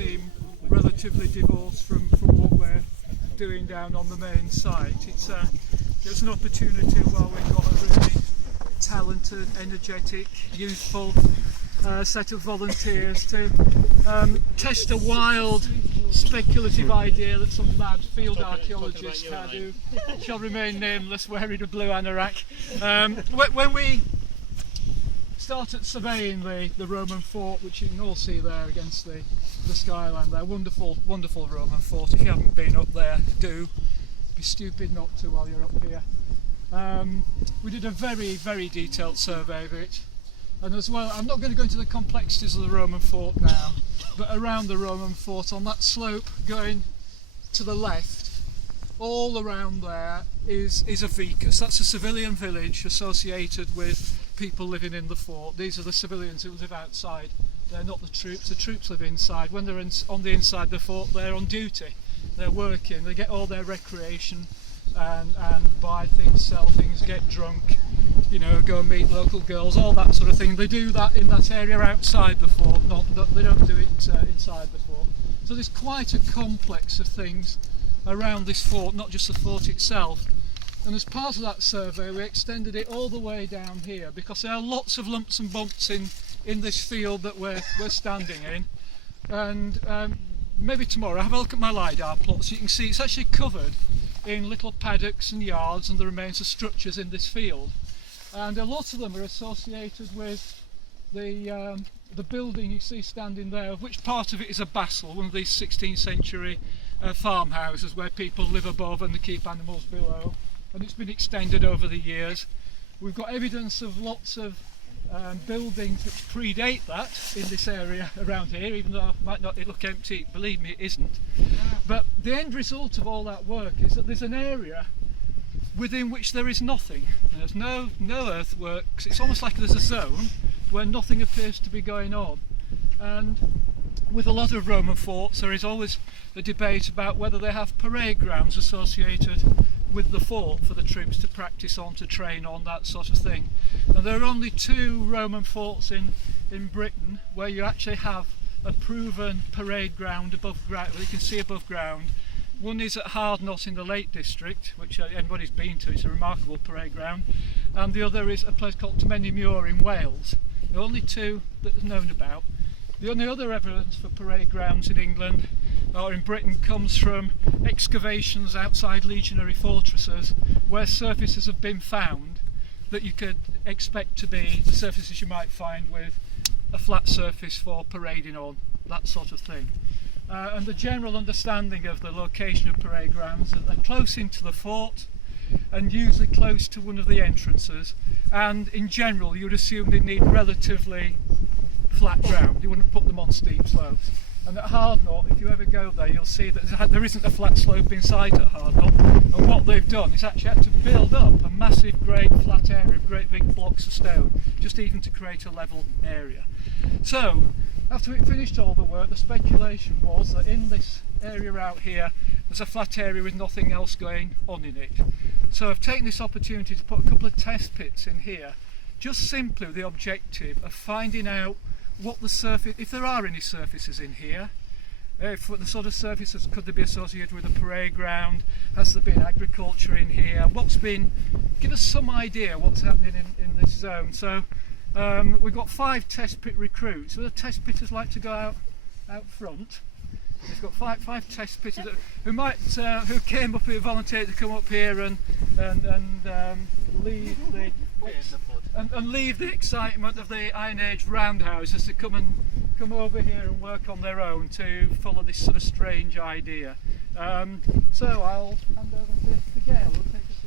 seem relatively divorced from what we're doing down on the main site. It's an opportunity while we've got a really talented, energetic, youthful set of volunteers to test a wild, speculative idea that some mad field archaeologist had, who shall remain nameless, wearing a blue anorak. When we started surveying the Roman fort, which you can all see there against the skyline there, wonderful Roman fort. If you haven't been up there, do. Be stupid not to while you're up here. We did a very detailed survey of it, and as well, I'm not going to go into the complexities of the Roman fort now, but around the Roman fort on that slope going to the left, all around there is a vicus. That's a civilian village associated with people living in the fort. These are the civilians who live outside. They're not the troops live inside. When they're on the inside of the fort, they're on duty, they're working, they get all their recreation and buy things, sell things, get drunk, go and meet local girls, all that sort of thing. They do that in that area outside the fort, they don't do it inside the fort. So there's quite a complex of things around this fort, not just the fort itself. And as part of that survey, we extended it all the way down here, because there are lots of lumps and bumps in this field that we're standing in. And maybe tomorrow have a look at my LiDAR plot, so you can see it's actually covered in little paddocks and yards and the remains of structures in this field. And a lot of them are associated with the building you see standing there, of which part of it is a basel, one of these 16th century farmhouses where people live above and they keep animals below, and it's been extended over the years. We've got evidence of lots of buildings which predate that in this area around here, even though it might not look empty, believe me, it isn't. But the end result of all that work is that there's an area within which there is nothing. There's no earthworks. It's almost like there's a zone where nothing appears to be going on. And with a lot of Roman forts, there is always a debate about whether they have parade grounds associated with the fort for the troops to practice on, to train on, that sort of thing. And there are only 2 Roman forts in Britain where you actually have a proven parade ground above ground, you can see above ground. One is at Hardknott in the Lake District, which anybody's been to, it's a remarkable parade ground, and the other is a place called Tymenny-Muir in Wales. There are only 2 that are known about. The only other evidence for parade grounds in England or in Britain comes from excavations outside legionary fortresses where surfaces have been found that you could expect to be the surfaces you might find with a flat surface for parading on, that sort of thing. And the general understanding of the location of parade grounds is that they're close into the fort and usually close to one of the entrances, and in general you would assume they need relatively flat ground. You wouldn't put them on steep slopes. And at Hardknott, if you ever go there, you'll see that there isn't a flat slope in sight at Hardknott, and what they've done is actually had to build up a massive great flat area of great big blocks of stone, just even to create a level area. So after we finished all the work, the speculation was that in this area out here there's a flat area with nothing else going on in it. So I've taken this opportunity to put a couple of test pits in here, just simply with the objective of finding out what the surface, if there are any surfaces in here, if the sort of surfaces could they be associated with a parade ground, has there been agriculture in here, give us some idea what's happening in this zone. So we've got 5 test pit recruits. So the test pitters like to go out front. We've got five test pitters who came up here, volunteered to come up here and leave the and leave the excitement of the Iron Age roundhouses to come over here and work on their own to follow this sort of strange idea. So I'll hand over to Gail. Who'll take us